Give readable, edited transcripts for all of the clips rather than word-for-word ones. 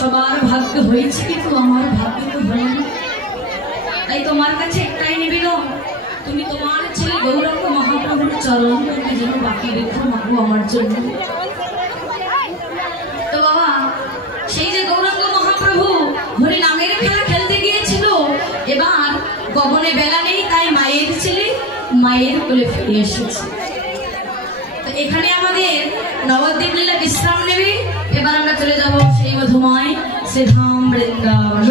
সবার ভাগ্য হয়েছে কিন্তু আমার ভাগ্য তো হয়নি। তাই তোমার কাছে একটাই নিবেদন, তুমি তোমার ছেলে গৌরাঙ্গ মহাপ্রভুর চরণ করতে যেন বাকি রেখো মাগো আমার জন্য। তো বাবা, সেই যে গৌরাঙ্গ মহাপ্রভু হরি নামের খেলা খেলতে গিয়েছিল, এবার গগনে বেলা নেই, তাই মায়ের ছেলে মায়ের কোলে ফিরে এসেছে। তো এখানে আমাদের নবদ্বীপ লীলা বিশ্রাম নেবে। এবার আমরা চলে যাব সেই মধুময় শ্রীধাম বৃন্দাবন।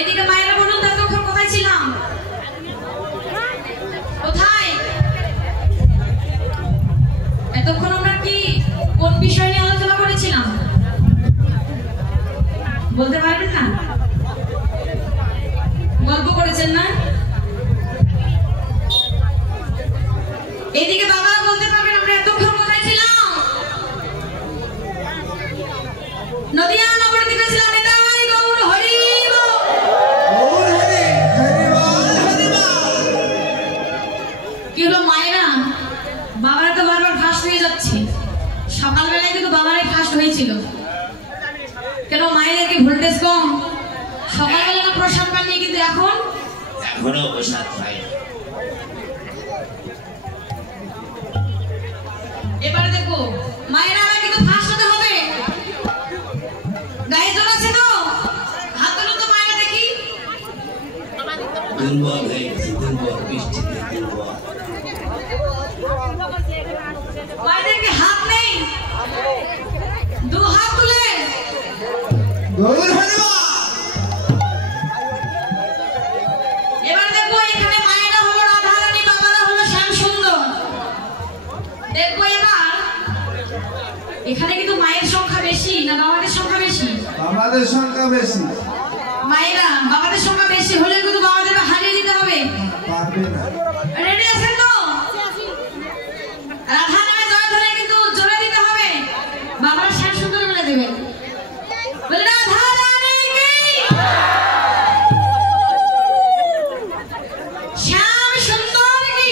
এদিকে মায়েরা বলুন, এতক্ষণ কোথায় ছিলাম? কোথায় এতক্ষণ আমরা কি কোন বিষয় নিয়ে আলোচনা করেছিলাম বলতে পারবেন না? গল্প করেছেন না? এদিকে বাবা বলতে পারবেন আমরা এতক্ষণ কোথায় ছিলাম? নদিয়া নবদ্বীপে ছিলাম। নেতাই গৌর হরি কি হলো মায়েরা? বাবারা তো বারবার ফার্স্ট হয়ে যাচ্ছে। সকালবেলায় কিন্তু বাবারাই ফার্স্ট হয়েছিল। কেন মায়েদের কি ভোল্টেজ কম? সকালবেলা না প্রসাদ পাননি, কিন্তু এখনো প্রসাদ পাই। এবারে দেখো মায়েরা আমরা কিন্তু ফার্স্ট হতে হবে। গায়ে জোর আছে তো? হাত তুলো তো মায়েরা দেখি। দুর্বল হয়ে গেছে, দুর্বল, বৃষ্টিতে দুর্বল। মায়েদের কি হাত নেই? দু হাত তুলে এবার দেখবো এখানে মায়েরা হলো রাধারানী, বাবারা হলো শ্যাম সুন্দর। দেখবো এবার এখানে কিন্তু মায়ের সংখ্যা বেশি না বাবাদের সংখ্যা বেশি? বাবাদের সংখ্যা বেশি। মায়েরা বাবাদের সংখ্যা বেশি হলে কিন্তু বাবাদের হারিয়ে দিতে হবে। পারবে না। রেডি আছেন তো? রাধা নামে জয় ধরে কিন্তু জোরে দিতে হবে। বাবারা শ্যাম সুন্দর বলে দেবেন। বলে রাধা রানী কি, শ্যাম সুন্দর কি।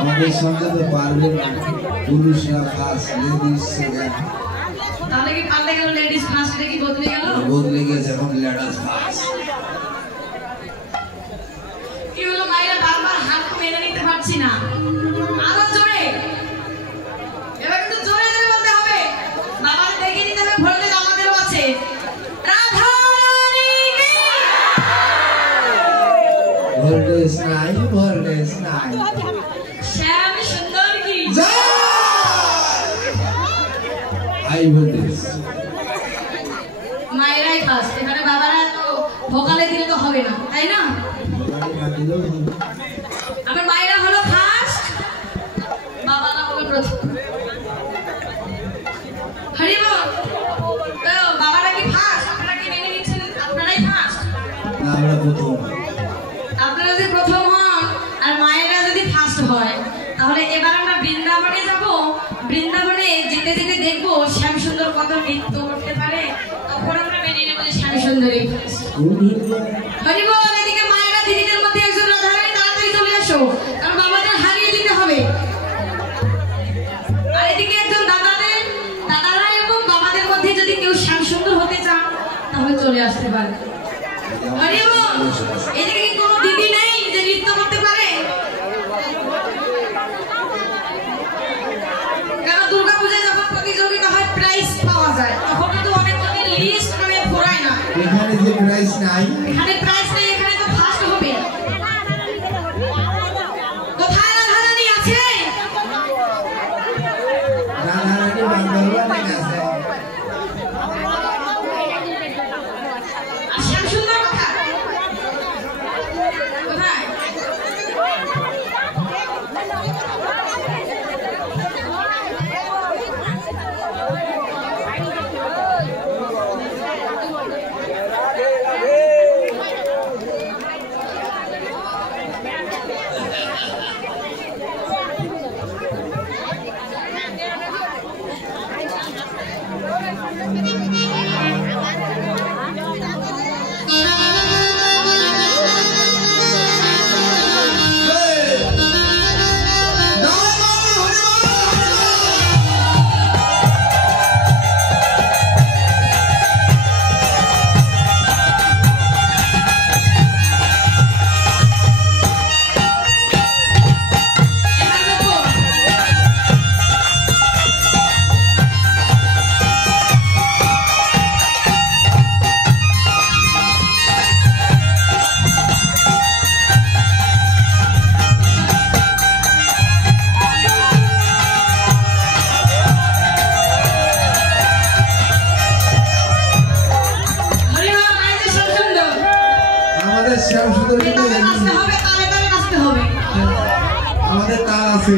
আমাদের সঙ্গে তো পারবে না, পুরুষরা ফার্স্ট, লেডিস সেকেন্ড। তাহলে কি পাল্টে গেল? লেডিস ফার্স্ট, এটা কি বদলে গেল? বদলে গেছে, এখন লেডিস ফার্স্ট। কি হলো মায়েরা? বারবার হাত মেনে নিতে পারছি না। আরো জোরে, এবার কিন্তু জোরে জোরে বলতে হবে। বাবাদের দেখে নিতে হবে, ভোল্টেজ আমাদেরও আছে। রাধা রানী কি, ভোল্টেজ নাই, ভোল্টেজ নাই। শ্যাম সুন্দর কি, হাই ভোল্টেজ। মায়েরাই ফার্স্ট। এখানে বাবারা তো ভোকালে দিলে তো হবে না, তাই না? আমার মায়েরা হলো ফার্স্ট, বাবারা হলো প্রথম। হরি বল। তো বাবারা কি ফার্স্ট? আপনারা কি মেনে নিচ্ছেন আপনারাই ফার্স্ট? না, আমরা প্রথম। আপনারা যদি প্রথম হন আর মায়েরা যদি ফার্স্ট হয়, তাহলে এবার আমরা বৃন্দাবনে যাব। বৃন্দাবনে যেতে যেতে দেখবো শ্যাম সুন্দর কত নৃত্য করতে পারে, তখন আমরা মেনে নেব যে শ্যাম সুন্দরী ফার্স্ট। হরি বল। এদিকে মায়েরা দিদিদের মধ্যে একজন রাধারানী, তাড়াতাড়ি চলে আসো, কারণ বাবাদের হারিয়ে দিতে হবে। আর এদিকে একজন দাদারা এবং বাবাদের মধ্যে যদি কেউ শ্যাম সুন্দর হতে চান, তাহলে চলে আসতে পারে। হরি বল। এদিকে কি কোনো দিদি নেই যে নৃত্য করতে পারে? কারণ দুর্গাপূজায় যখন প্রতিযোগিতা হয় প্রাইজ পাওয়া যায়, তখন কিন্তু অনেক লিস্ট মানে ফোরায় না। এখানে যে প্রাইস নাই, এখানে প্রাইজ নেই, এখানে তো ফার্স্ট হবে। কোথায় রাধারানী আছে? রাধারানী বান্দরবানে গেছে। আর শ্যাম সুন্দর কোথায়? কোথায়? নাচতে হবে, তালে তালে নাচতে হবে। আমাদের তাল আছে।